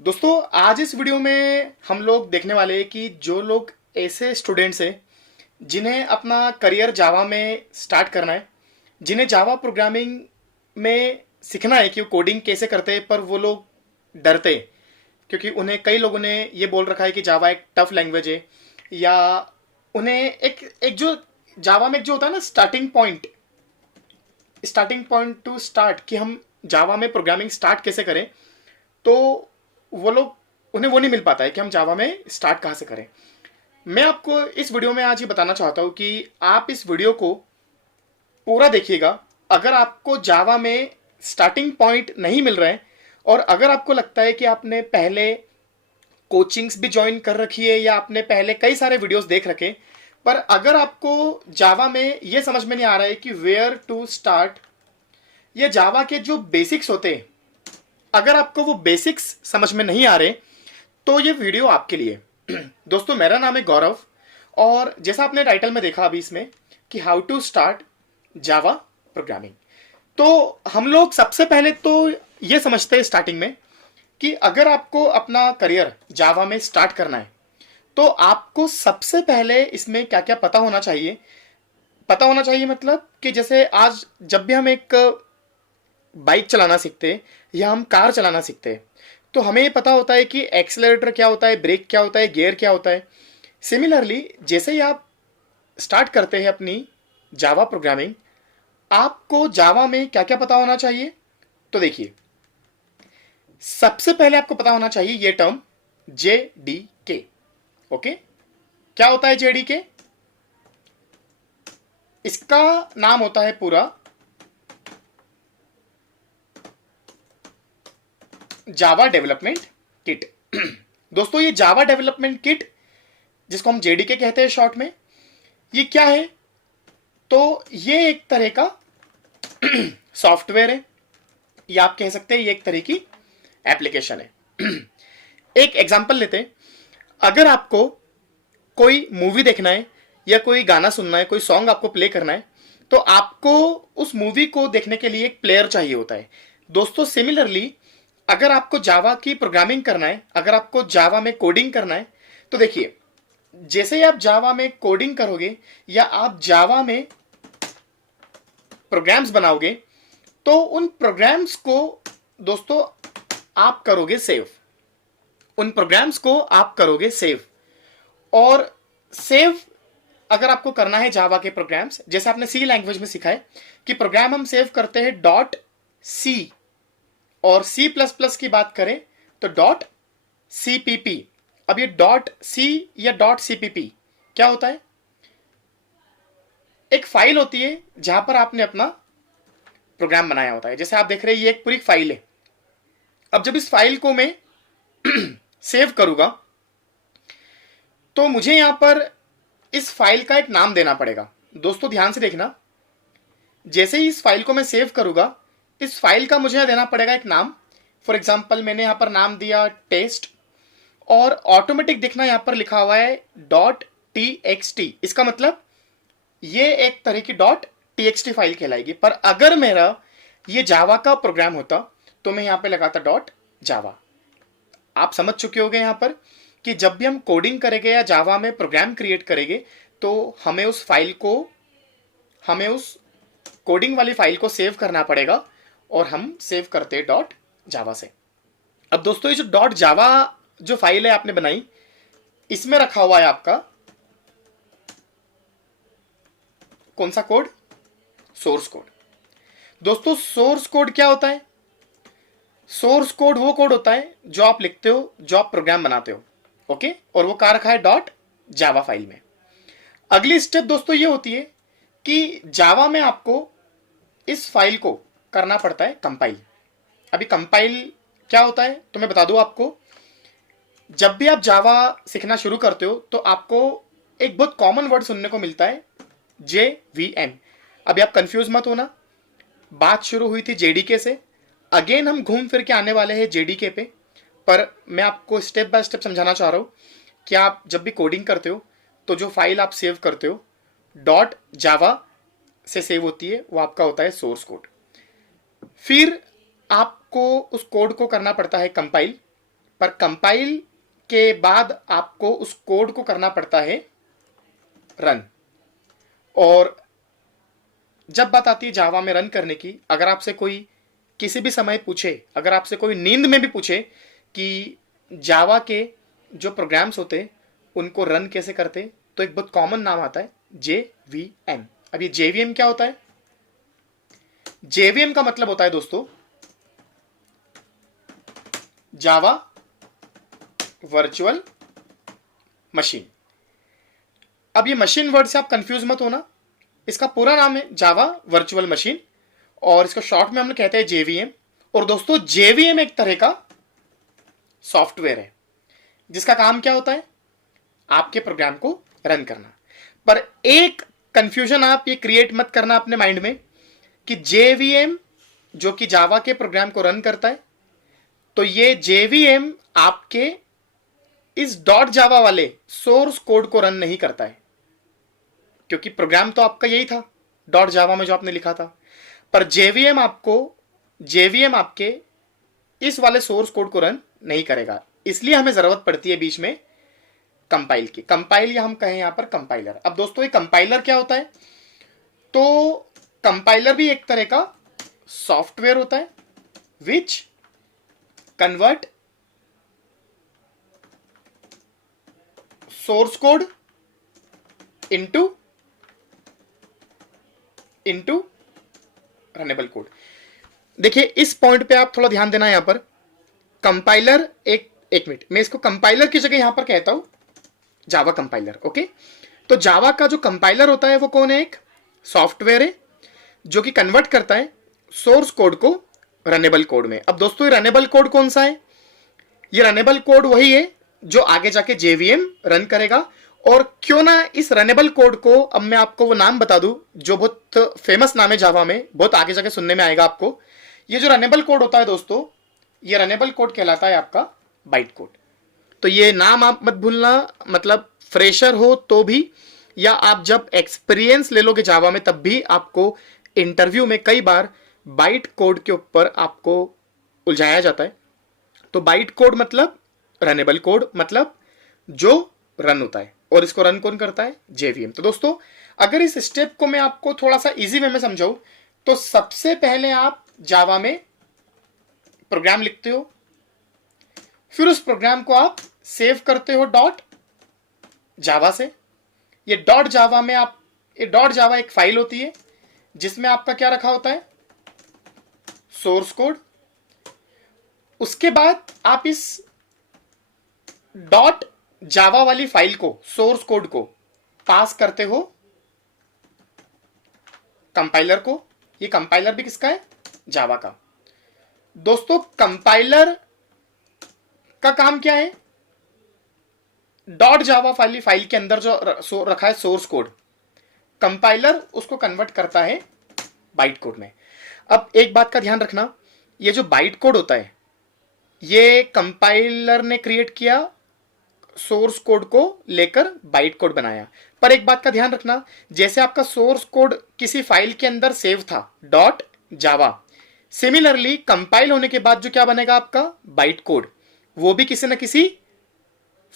दोस्तों आज इस वीडियो में हम लोग देखने वाले हैं कि जो लोग ऐसे स्टूडेंट्स हैं जिन्हें अपना करियर जावा में स्टार्ट करना है, जिन्हें जावा प्रोग्रामिंग में सीखना है कि वो कोडिंग कैसे करते हैं, पर वो लोग डरते हैं क्योंकि उन्हें कई लोगों ने ये बोल रखा है कि जावा एक टफ लैंग्वेज है, या उन्हें एक एक जो जावा में एक जो होता है ना स्टार्टिंग पॉइंट टू स्टार्ट कि हम जावा में प्रोग्रामिंग स्टार्ट कैसे करें, तो वो लोग उन्हें वो नहीं मिल पाता है कि हम जावा में स्टार्ट कहाँ से करें। मैं आपको इस वीडियो में आज ये बताना चाहता हूँ कि आप इस वीडियो को पूरा देखिएगा। अगर आपको जावा में स्टार्टिंग पॉइंट नहीं मिल रहा है और अगर आपको लगता है कि आपने पहले कोचिंग्स भी ज्वाइन कर रखी है या आपने पहले कई सारे वीडियोस देख रखे, पर अगर आपको जावा में ये समझ में नहीं आ रहा है कि वेयर टू स्टार्ट, ये जावा के जो बेसिक्स होते हैं, अगर आपको वो बेसिक्स समझ में नहीं आ रहे तो ये वीडियो आपके लिए। दोस्तों मेरा नाम है गौरव और जैसा आपने टाइटल में देखा अभी इसमें कि how to start Java programming, तो हम लोग सबसे पहले तो ये समझते हैं स्टार्टिंग में कि अगर आपको अपना करियर जावा में स्टार्ट करना है तो आपको सबसे पहले इसमें क्या क्या पता होना चाहिए। पता होना चाहिए मतलब कि जैसे आज जब भी हम एक बाइक चलाना सीखते हैं या हम कार चलाना सीखते हैं तो हमें ये पता होता है कि एक्सेलरेटर क्या होता है, ब्रेक क्या होता है, गियर क्या होता है। सिमिलरली जैसे ही आप स्टार्ट करते हैं अपनी जावा प्रोग्रामिंग, आपको जावा में क्या क्या पता होना चाहिए। तो देखिए, सबसे पहले आपको पता होना चाहिए ये टर्म JDK। ओके, क्या होता है JDK? इसका नाम होता है पूरा जावा डेवलपमेंट किट। दोस्तों ये जावा डेवलपमेंट किट, जिसको हम JDK कहते हैं शॉर्ट में, ये क्या है? तो ये एक तरह का सॉफ्टवेयर है या आप कह सकते हैं ये एक तरह की एप्लीकेशन है। एक एग्जांपल लेते हैं। अगर आपको कोई मूवी देखना है या कोई गाना सुनना है, कोई सॉन्ग आपको प्ले करना है, तो आपको उस मूवी को देखने के लिए एक प्लेयर चाहिए होता है। दोस्तों सिमिलरली अगर आपको जावा की प्रोग्रामिंग करना है, अगर आपको जावा में कोडिंग करना है, तो देखिए, जैसे ही आप जावा में कोडिंग करोगे या आप जावा में प्रोग्राम्स बनाओगे तो उन प्रोग्राम्स को दोस्तों आप करोगे सेव। उन प्रोग्राम्स को आप करोगे सेव, और सेव अगर आपको करना है जावा के प्रोग्राम्स, जैसे आपने सी लैंग्वेज में सीखा है कि प्रोग्राम हम सेव करते हैं .c, और C++ की बात करें तो .cpp। अब ये .c या .cpp क्या होता है? एक फाइल होती है जहां पर आपने अपना प्रोग्राम बनाया होता है। जैसे आप देख रहे हैं ये एक पूरी फाइल है। अब जब इस फाइल को मैं सेव करूंगा तो मुझे यहां पर इस फाइल का एक नाम देना पड़ेगा। दोस्तों ध्यान से देखना, जैसे ही इस फाइल को मैं सेव करूंगा, इस फाइल का मुझे देना पड़ेगा एक नाम। फॉर एग्जाम्पल मैंने यहां पर नाम दिया टेस्ट, और ऑटोमेटिक देखना यहां पर लिखा हुआ है .txt। इसका मतलब ये एक तरह की .txt फाइल कहलाएगी। पर अगर मेरा ये जावा का प्रोग्राम होता तो मैं यहां पे लगाता .java। आप समझ चुके होंगे यहां पर कि जब भी हम कोडिंग करेंगे या जावा में प्रोग्राम क्रिएट करेंगे तो हमें उस कोडिंग वाली फाइल को सेव करना पड़ेगा, और हम सेव करते हैं .java से। अब दोस्तों ये जो .java जो फाइल है आपने बनाई, इसमें रखा हुआ है आपका कौन सा कोड? Source code. दोस्तों सोर्स कोड क्या होता है? सोर्स कोड वो कोड होता है जो आप लिखते हो, जो आप प्रोग्राम बनाते हो। ओके, और वो कहां रखा है? .java फाइल में। अगली स्टेप दोस्तों ये होती है कि जावा में आपको इस फाइल को करना पड़ता है कंपाइल। अभी कंपाइल क्या होता है तो मैं बता दूं आपको। जब भी आप जावा सीखना शुरू करते हो तो आपको एक बहुत कॉमन वर्ड सुनने को मिलता है JVM। अभी आप कंफ्यूज मत होना, बात शुरू हुई थी JDK से, अगेन हम घूम फिर के आने वाले हैं JDK पे। पर मैं आपको स्टेप बाय स्टेप समझाना चाह रहा हूं कि आप जब भी कोडिंग करते हो तो जो फाइल आप सेव करते हो .java से सेव होती है, वो आपका होता है सोर्स कोड। फिर आपको उस कोड को करना पड़ता है कंपाइल। पर कंपाइल के बाद आपको उस कोड को करना पड़ता है रन। और जब बात आती है जावा में रन करने की, अगर आपसे कोई किसी भी समय पूछे, अगर आपसे कोई नींद में भी पूछे कि जावा के जो प्रोग्राम्स होते उनको रन कैसे करते, तो एक बहुत कॉमन नाम आता है JVM। अब ये JVM क्या होता है? JVM का मतलब होता है दोस्तों जावा वर्चुअल मशीन। अब ये मशीन वर्ड से आप कंफ्यूज मत होना, इसका पूरा नाम है जावा वर्चुअल मशीन और इसको शॉर्ट में हम लोग कहते हैं JVM। और दोस्तों JVM एक तरह का सॉफ्टवेयर है जिसका काम क्या होता है? आपके प्रोग्राम को रन करना। पर एक कंफ्यूजन आप ये क्रिएट मत करना अपने माइंड में कि JVM जो कि जावा के प्रोग्राम को रन करता है, तो ये JVM आपके इस .java वाले सोर्स कोड को रन नहीं करता है, क्योंकि प्रोग्राम तो आपका यही था .java में जो आपने लिखा था। पर JVM आपके इस वाले सोर्स कोड को रन नहीं करेगा, इसलिए हमें जरूरत पड़ती है बीच में कंपाइल की। कंपाइल या हम कहें यहां पर कंपाइलर। अब दोस्तों ये कंपाइलर क्या होता है? तो कंपाइलर भी एक तरह का सॉफ्टवेयर होता है which convert source code into runnable code. देखिए इस पॉइंट पे आप थोड़ा ध्यान देना। यहां पर कंपाइलर, एक मिनट, मैं इसको कंपाइलर की जगह यहां पर कहता हूं जावा कंपाइलर। ओके, तो जावा का जो कंपाइलर होता है वो कौन है? एक सॉफ्टवेयर है जो कि कन्वर्ट करता है सोर्स कोड को रनेबल कोड में। अब दोस्तों ये रनेबल कोड कौन सा है? ये रनेबल कोड वही है जो आगे जाके JVM रन करेगा। और क्यों ना इस रनेबल कोड को, अब मैं आपको वो नाम बता दूं जो बहुत फेमस नाम है जावा में, बहुत आगे जाके सुनने में आएगा आपको। ये जो रनेबल कोड होता है दोस्तों, ये रनेबल कोड कहलाता है आपका बाइट कोड। तो ये नाम आप मत भूलना, मतलब फ्रेशर हो तो भी, या आप जब एक्सपीरियंस ले लोगे जावा में तब भी आपको इंटरव्यू में कई बार बाइट कोड के ऊपर आपको उलझाया जाता है। तो बाइट कोड मतलब रनेबल कोड, मतलब जो रन होता है। और इसको रन कौन करता है? JVM। तो दोस्तों अगर इस स्टेप को मैं आपको थोड़ा सा इजी वे में समझाऊं, तो सबसे पहले आप जावा में प्रोग्राम लिखते हो, फिर उस प्रोग्राम को आप सेव करते हो .java से। ये .java में आप, ये .java एक फाइल होती है जिसमें आपका क्या रखा होता है? Source code. उसके बाद आप इस .java वाली फाइल को, सोर्स कोड को पास करते हो कंपाइलर को। ये कंपाइलर भी किसका है? जावा का। दोस्तों कंपाइलर का काम क्या है? .java फाइल के अंदर जो रखा है सोर्स कोड, कंपाइलर उसको कन्वर्ट करता है बाइट कोड में। अब एक बात का ध्यान रखना, ये जो बाइट कोड होता है ये कंपाइलर ने क्रिएट किया, सोर्स कोड को लेकर बाइट कोड बनाया। पर एक बात का ध्यान रखना, जैसे आपका सोर्स कोड किसी फाइल के अंदर सेव था .java, सिमिलरली कंपाइल होने के बाद जो क्या बनेगा आपका बाइट कोड, वो भी किसी न किसी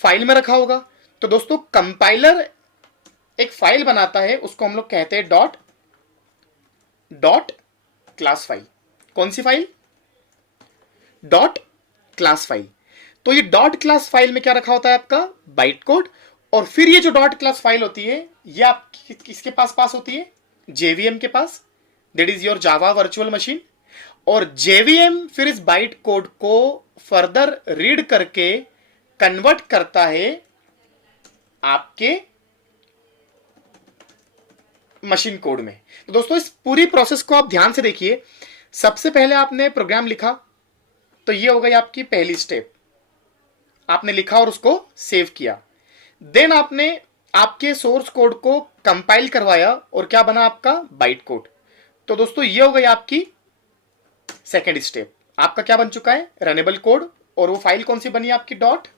फाइल में रखा होगा। तो दोस्तों कंपाइलर एक फाइल बनाता है, उसको हम लोग कहते हैं डॉट क्लास फाइल। कौन सी फाइल? Dot class file. तो ये डॉट क्लास फाइल में क्या रखा होता है आपका? Byte code. और फिर ये जो डॉट क्लास फाइल होती है ये आप किसके पास होती है? JVM के पास, that is your Java virtual machine. और JVM फिर इस बाइट कोड को फर्दर रीड करके कन्वर्ट करता है आपके मशीन कोड में। तो दोस्तों इस पूरी प्रोसेस को आप ध्यान से देखिए। सबसे पहले आपने प्रोग्राम लिखा, तो ये हो गई आपकी पहली स्टेप, आपने लिखा और उसको सेव किया। देन आपने आपके सोर्स कोड को कंपाइल करवाया और क्या बना आपका? Byte code. तो दोस्तों ये हो गई आपकी सेकेंड स्टेप। आपका क्या बन चुका है? Runnable code. और वो फाइल कौन सी बनी आपकी? Dot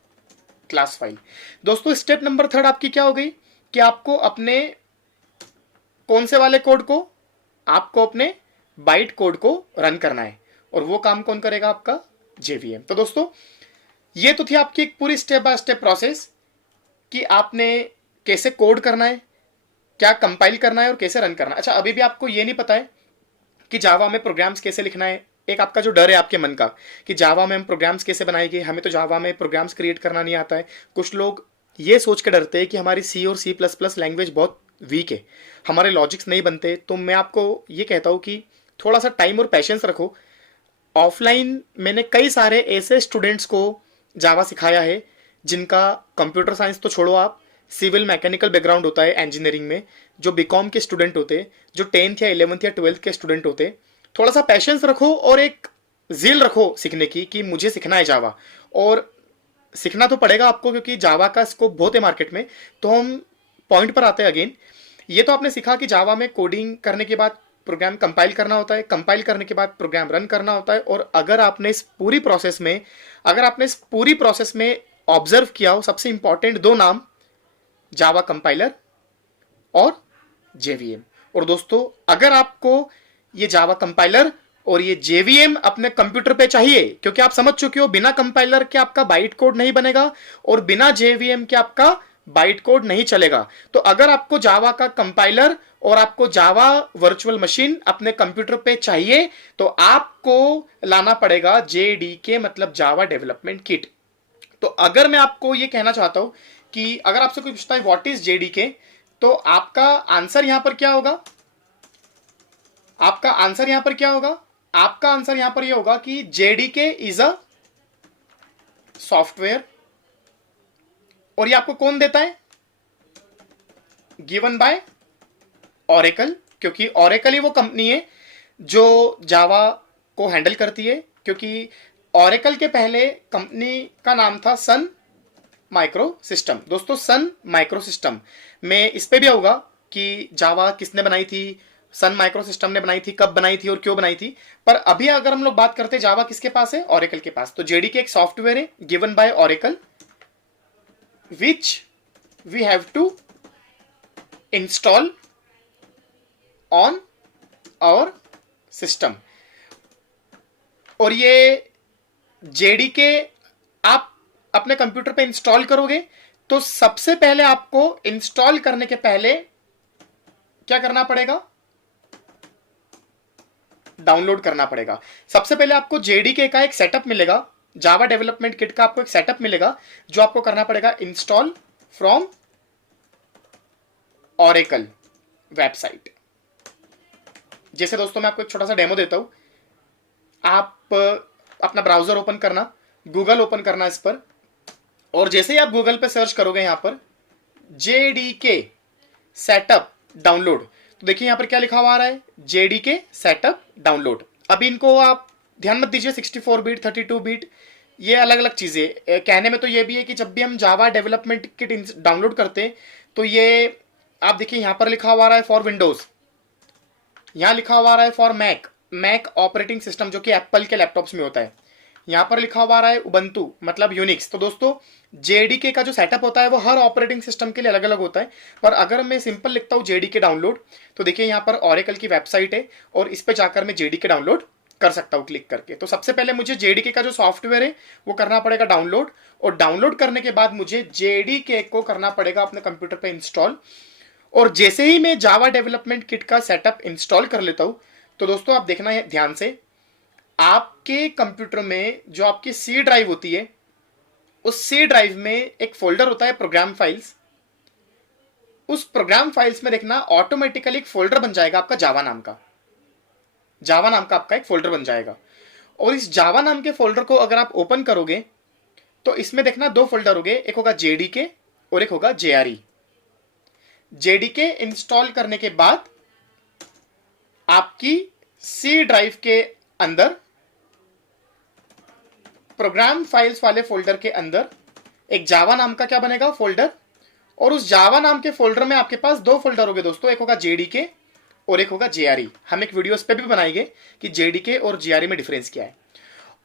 class file. दोस्तों स्टेप नंबर थर्ड आपकी क्या हो गई कि आपको अपने कौन से वाले कोड को? आपको अपने बाइट कोड को रन करना है। और वो काम कौन करेगा? आपका JVM। तो दोस्तों ये तो थी आपकी एक पूरी स्टेप बाय स्टेप प्रोसेस कि आपने कैसे कोड करना है, क्या कंपाइल करना है और कैसे रन करना है। अच्छा, अभी भी आपको ये नहीं पता है कि जावा में प्रोग्राम्स कैसे लिखना है। एक आपका जो डर है आपके मन का कि जावा में हम प्रोग्राम्स कैसे बनाएंगे, हमें तो जावा में प्रोग्राम्स क्रिएट करना नहीं आता है। कुछ लोग ये सोच के डरते हैं कि हमारी सी और सी प्लस प्लस लैंग्वेज बहुत वीक है, हमारे लॉजिक्स नहीं बनते। तो मैं आपको ये कहता हूँ कि थोड़ा सा टाइम और पेशेंस रखो। ऑफलाइन मैंने कई सारे ऐसे स्टूडेंट्स को जावा सिखाया है जिनका कंप्यूटर साइंस तो छोड़ो, आप सिविल मैकेनिकल बैकग्राउंड होता है इंजीनियरिंग में, जो बीकॉम के स्टूडेंट होते, जो 10th या 11th या 12th के स्टूडेंट होते। थोड़ा सा पेशेंस रखो और एक जील रखो सीखने की कि मुझे सीखना है जावा, और सीखना तो पड़ेगा आपको क्योंकि जावा का स्कोप बहुत है मार्केट में। तो हम पॉइंट पर आते हैं अगेन। ये तो आपने सीखा कि जावा में कोडिंग करने के बाद प्रोग्राम कंपाइल करना होता है, कंपाइल करने के बाद प्रोग्राम रन करना होता है। और अगर आपने इस पूरी प्रोसेस में ऑब्जर्व किया हो, सबसे इंपॉर्टेंट दो नाम, जावा कंपाइलर और जेवीएम। और दोस्तों, अगर आपको ये जावा कंपाइलर और ये जेवीएम अपने कंप्यूटर पे चाहिए, क्योंकि आप समझ चुके हो बिना कंपाइलर के आपका बाइट कोड नहीं बनेगा और बिना जेवीएम के आपका बाइट कोड नहीं चलेगा। तो अगर आपको जावा का कंपाइलर और आपको जावा वर्चुअल मशीन अपने कंप्यूटर पे चाहिए तो आपको लाना पड़ेगा जेडीके, मतलब जावा डेवलपमेंट किट। तो अगर मैं आपको ये कहना चाहता हूं कि अगर आपसे कोई पूछता है व्हाट इज जेडीके, तो आपका आंसर यहां पर क्या होगा? आपका आंसर यहां पर क्या होगा? आपका आंसर यहां पर यह होगा कि जेडीके इज अ सॉफ्टवेयर। और ये आपको कौन देता है? गिवन बाय ओरेकल, क्योंकि ओरेकल ही वो कंपनी है जो जावा को हैंडल करती है। क्योंकि ओरेकल के पहले कंपनी का नाम था सन माइक्रो सिस्टम। दोस्तों, सन माइक्रो सिस्टम में इस पे भी होगा कि जावा किसने बनाई थी, सन माइक्रो सिस्टम ने बनाई थी, कब बनाई थी और क्यों बनाई थी। पर अभी अगर हम लोग बात करते हैं जावा किसके पास है? ओरेकल के पास। तो जेडीके एक सॉफ्टवेयर है given by Oracle which we have to install on our system। और ये जेडीके आप अपने कंप्यूटर पे इंस्टॉल करोगे तो सबसे पहले आपको इंस्टॉल करने के पहले क्या करना पड़ेगा? डाउनलोड करना पड़ेगा। सबसे पहले आपको जेडीके का एक सेटअप मिलेगा, जावा डेवलपमेंट किट का आपको एक सेटअप मिलेगा जो आपको करना पड़ेगा इंस्टॉल फ्रॉम ओरेकल वेबसाइट। जैसे दोस्तों मैं आपको एक छोटा सा डेमो देता हूं। आप अपना ब्राउजर ओपन करना, गूगल ओपन करना इस पर, और जैसे ही आप गूगल पे सर्च करोगे यहां पर जेडीके सेटअप डाउनलोड, तो देखिए यहां पर क्या लिखा हुआ आ रहा है? JDK setup download. अब इनको आप ध्यान मत दीजिए 64 बीट 32 बीट, ये अलग अलग चीजें। कहने में तो ये भी है कि जब भी हम जावा डेवलपमेंट किट डाउनलोड करते हैं तो ये आप देखिए यहां पर लिखा हुआ आ रहा है फॉर विंडोज, यहां लिखा हुआ आ रहा है फॉर मैक ऑपरेटिंग सिस्टम जो कि एप्पल के लैपटॉप्स में होता है। यहां पर लिखा हुआ आ रहा है उबंटू मतलब यूनिक्स। तो दोस्तों, जेडीके का जो सेटअप होता है वो हर ऑपरेटिंग सिस्टम के लिए अलग अलग होता है। पर अगर मैं सिंपल लिखता हूं जेडीके डाउनलोड, तो देखिए यहां पर ओरेकल की वेबसाइट है और इस पर जाकर मैं जेडीके डाउनलोड कर सकता हूं क्लिक करके। तो सबसे पहले मुझे जेडीके का जो सॉफ्टवेयर है वो करना पड़ेगा डाउनलोड, और डाउनलोड करने के बाद मुझे जेडीके को करना पड़ेगा अपने कंप्यूटर पे इंस्टॉल। और जैसे ही मैं जावा डेवलपमेंट किट का सेटअप इंस्टॉल कर लेता हूं, तो दोस्तों आप देखना है ध्यान से, आपके कंप्यूटर में जो आपकी सी ड्राइव होती है, उस सी ड्राइव में एक फोल्डर होता है प्रोग्राम फाइल्स। उस प्रोग्राम फाइल्स में देखना ऑटोमेटिकली एक फोल्डर बन जाएगा आपका जावा नाम का आपका एक फोल्डर बन जाएगा। और इस जावा नाम के फोल्डर को अगर आप ओपन करोगे तो इसमें देखना दो फोल्डर होंगे, एक होगा जेडीके और एक होगा जेआरई। जेडीके इंस्टॉल करने के बाद आपकी सी ड्राइव के अंदर प्रोग्राम फाइल्स वाले फोल्डर के अंदर एक जावा नाम का क्या बनेगा? फोल्डर। और उस जावा नाम के फोल्डर में आपके पास दो फोल्डर होंगे दोस्तों, एक होगा जेडीके और एक होगा जेआरई। हम एक वीडियो इस पे भी बनाएंगे कि जेडीके और जेआरई में डिफरेंस क्या है।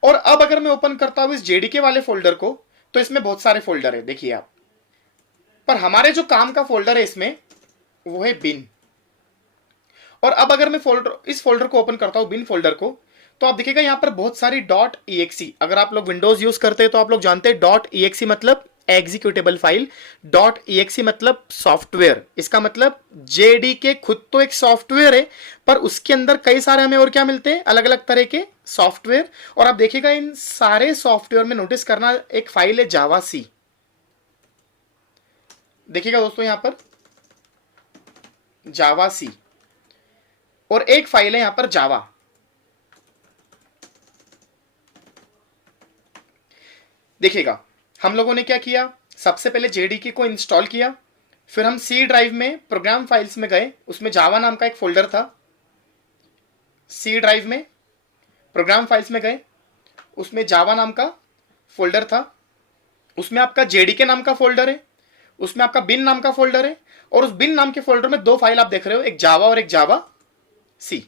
और अब अगर मैं ओपन करता हूं इस जेडीके वाले फोल्डर को, तो इसमें बहुत सारे फोल्डर है देखिए आप, पर हमारे जो काम का फोल्डर है इसमें वो है बिन। और अब अगर मैं इस फोल्डर को ओपन करता हूं बिन फोल्डर को, तो आप देखिएगा यहाँ पर बहुत सारी डॉट .exe, अगर आप लोग विंडोज यूज करते हैं तो आप लोग जानते हैं डॉट .exe मतलब एग्जीक्यूटेबल फाइल, डॉट .exe मतलब सॉफ्टवेयर। इसका मतलब जेडीके खुद तो एक सॉफ्टवेयर है, पर उसके अंदर कई सारे हमें और क्या मिलते हैं, अलग अलग तरह के सॉफ्टवेयर। और आप देखिएगा इन सारे सॉफ्टवेयर में नोटिस करना एक फाइल है जावा सी। देखिएगा दोस्तों यहां पर जावा सी, और एक फाइल है यहां पर जावा। देखिएगा हम लोगों ने क्या किया, सबसे पहले जेडीके को इंस्टॉल किया, फिर हम सी ड्राइव में प्रोग्राम फाइल्स में गए, उसमें जावा नाम का एक फोल्डर था। सी ड्राइव में प्रोग्राम फाइल्स में गए, उसमें जावा नाम का फोल्डर था, उसमें आपका जेडीके नाम का फोल्डर है, उसमें आपका बिन नाम का फोल्डर है, और उस बिन नाम के फोल्डर में दो फाइल आप देख रहे हो, एक जावा और एक जावा सी।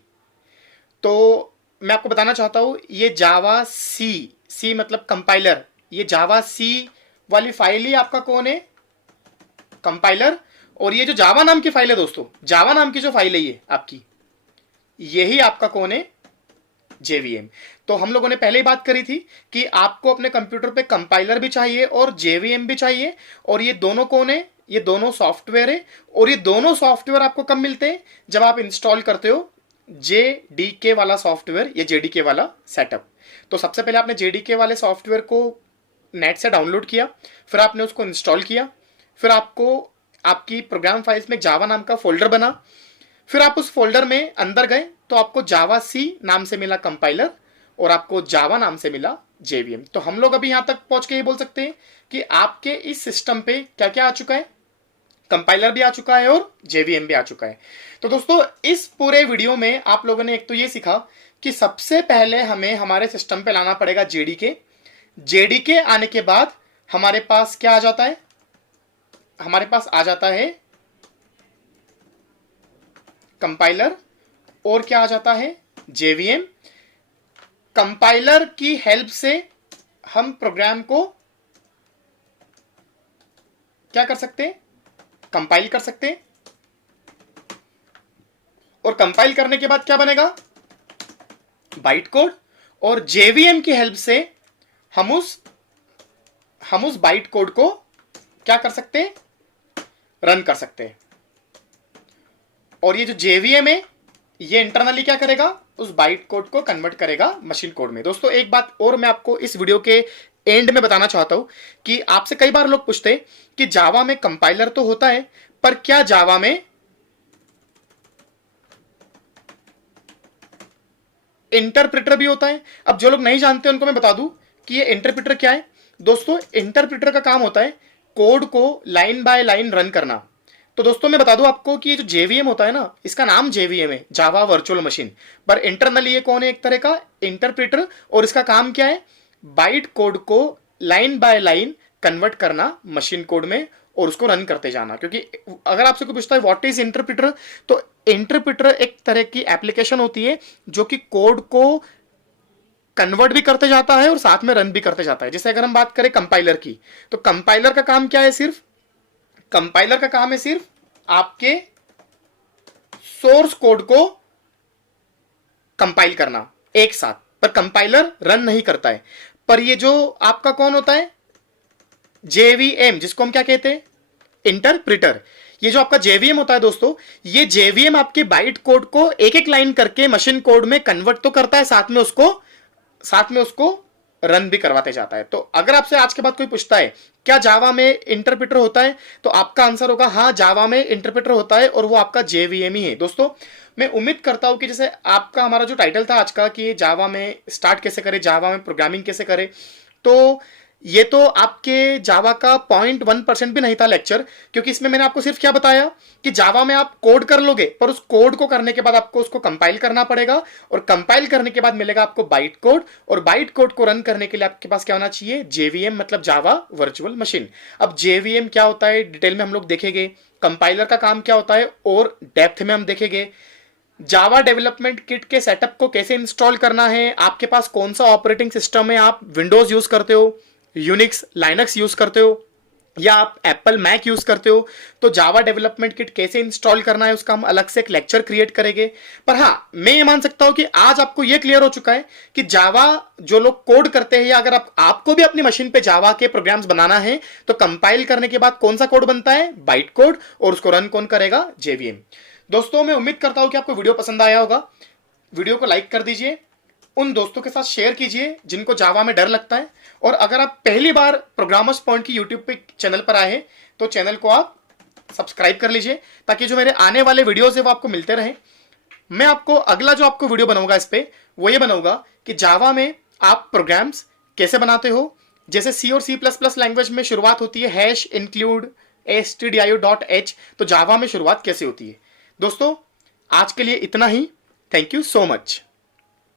तो मैं आपको बताना चाहता हूं ये जावा सी, सी मतलब कंपाइलर, ये जावा सी वाली फाइल ही आपका कौन है, कंपाइलर। और ये जो जावा नाम की फाइल है दोस्तों, जावा नाम की जो फाइल है ये आपकी, यही आपका कौन है, जेवीएम। तो हम लोगों ने पहले ही बात करी थी कि आपको अपने कंप्यूटर पे कंपाइलर भी चाहिए और जेवीएम भी चाहिए, और ये दोनों कौन है, ये दोनों सॉफ्टवेयर है। और ये दोनों सॉफ्टवेयर आपको कब मिलते हैं, जब आप इंस्टॉल करते हो जेडीके वाला सॉफ्टवेयर या जेडीके वाला सेटअप। तो सबसे पहले आपने जेडीके वाले सॉफ्टवेयर को नेट से डाउनलोड किया, फिर आपने उसको इंस्टॉल किया, फिर आपको आपकी प्रोग्राम फाइल्स में जावा नाम का फोल्डर बना, फिर आप उस फोल्डर में अंदर गए तो आपको जावा सी नाम से मिला कंपाइलर, और आपको जावा नाम से मिला जेवीएम। तो हम लोग अभी यहां तक पहुंच के ये बोल सकते हैं कि आपके इस सिस्टम पे क्या क्या आ चुका है, कंपाइलर भी आ चुका है और जेवीएम भी आ चुका है। तो दोस्तों इस पूरे वीडियो में आप लोगों ने एक तो ये सीखा कि सबसे पहले हमें हमारे सिस्टम पे लाना पड़ेगा जेडीके। जेडीके आने के बाद हमारे पास क्या आ जाता है, हमारे पास आ जाता है कंपाइलर, और क्या आ जाता है, जेवीएम। कंपाइलर की हेल्प से हम प्रोग्राम को क्या कर सकते हैं, कंपाइल कर सकते हैं, और कंपाइल करने के बाद क्या बनेगा, बाइट कोड। और जेवीएम की हेल्प से हम उस बाइट कोड को क्या कर सकते हैं, रन कर सकते हैं। और ये जो जेवीएम है ये इंटरनली क्या करेगा, उस बाइट कोड को कन्वर्ट करेगा मशीन कोड में। दोस्तों एक बात और मैं आपको इस वीडियो के एंड में बताना चाहता हूं कि आपसे कई बार लोग पूछते हैं कि जावा में कंपाइलर तो होता है, पर क्या जावा में इंटरप्रेटर भी होता है। अब जो लोग नहीं जानते उनको मैं बता दूं कि ये इंटरप्रेटर क्या है। दोस्तों इंटरप्रेटर का काम होता है कोड को लाइन बाय लाइन रन करना। तो दोस्तों मैं बता दूं आपको कि ये जो जेवीएम होता है ना, इसका नाम जेवीएम है, जावा वर्चुअल मशीन, पर इंटरनली ये कौन है, एक तरह का इंटरप्रेटर। और इसका काम क्या है, बाइट कोड को लाइन बाय लाइन कन्वर्ट करना मशीन कोड में और उसको रन करते जाना। क्योंकि अगर आपसे कोई पूछता है व्हाट इज इंटरप्रेटर, तो इंटरप्रेटर एक तरह की एप्लीकेशन होती है जो कि कोड को कन्वर्ट भी करते जाता है और साथ में रन भी करते जाता है। जैसे अगर हम बात करें कंपाइलर की, तो कंपाइलर का काम क्या है, सिर्फ कंपाइलर का काम है सिर्फ आपके सोर्स कोड को कंपाइल करना एक साथ, पर कंपाइलर रन नहीं करता है। पर ये जो आपका कौन होता है, जेवीएम, जिसको हम क्या कहते हैं, इंटरप्रेटर। ये जो आपका जेवीएम होता है दोस्तों, ये जेवीएम आपके बाइट कोड को एक एक लाइन करके मशीन कोड में कन्वर्ट तो करता है, साथ में उसको रन भी करवाते जाता है। तो अगर आपसे आज के बाद कोई पूछता है क्या जावा में इंटरप्रेटर होता है, तो आपका आंसर होगा हाँ, जावा में इंटरप्रेटर होता है, और वो आपका जेवीएम ही है। दोस्तों मैं उम्मीद करता हूं कि जैसे आपका हमारा जो टाइटल था आज का कि जावा में स्टार्ट कैसे करें, जावा में प्रोग्रामिंग कैसे करें, तो ये तो आपके जावा का 0.1% भी नहीं था लेक्चर। क्योंकि इसमें मैंने आपको सिर्फ क्या बताया कि जावा में आप कोड कर लोगे, पर उस कोड को करने के बाद आपको उसको कंपाइल करना पड़ेगा, और कंपाइल करने के बाद मिलेगा आपको बाइट कोड, और बाइट कोड को रन करने के लिए आपके पास क्या होना चाहिए, जेवीएम मतलब जावा वर्चुअल मशीन। अब जेवीएम क्या होता है डिटेल में हम लोग देखेंगे, कंपाइलर का काम क्या होता है और डेप्थ में हम देखेंगे, जावा डेवलपमेंट किट के सेटअप को कैसे इंस्टॉल करना है, आपके पास कौन सा ऑपरेटिंग सिस्टम है, आप विंडोज यूज करते हो, यूनिक्स, लाइनक्स यूज करते हो, या आप एप्पल मैक यूज करते हो तो जावा डेवलपमेंट किट कैसे इंस्टॉल करना है उसका हम अलग से एक लेक्चर क्रिएट करेंगे। पर हाँ, मैं ये मान सकता हूं कि आज आपको ये क्लियर हो चुका है कि जावा जो लोग कोड करते हैं, या अगर आपको भी अपनी मशीन पे जावा के प्रोग्राम्स बनाना है तो कंपाइल करने के बाद कौन सा कोड बनता है, बाइट कोड, और उसको रन कौन करेगा, जेवीएम। दोस्तों, मैं उम्मीद करता हूं कि आपको वीडियो पसंद आया होगा। वीडियो को लाइक कर दीजिए, उन दोस्तों के साथ शेयर कीजिए जिनको जावा में डर लगता है, और अगर आप पहली बार प्रोग्रामर्स पॉइंट की यूट्यूब पे चैनल पर आए हैं तो चैनल को आप सब्सक्राइब कर लीजिए, ताकि जो मेरे आने वाले वीडियोस है वो आपको मिलते रहे। मैं आपको अगला जो आपको वीडियो बनाऊंगा इस पे, वो ये बनाऊंगा कि जावा में आप प्रोग्राम्स कैसे बनाते हो। जैसे सी और सी प्लस प्लस लैंग्वेज में शुरुआत होती है हैश इंक्लूड stdio.h, तो जावा में शुरुआत कैसे होती है। दोस्तों, आज के लिए इतना ही। Thank you so much.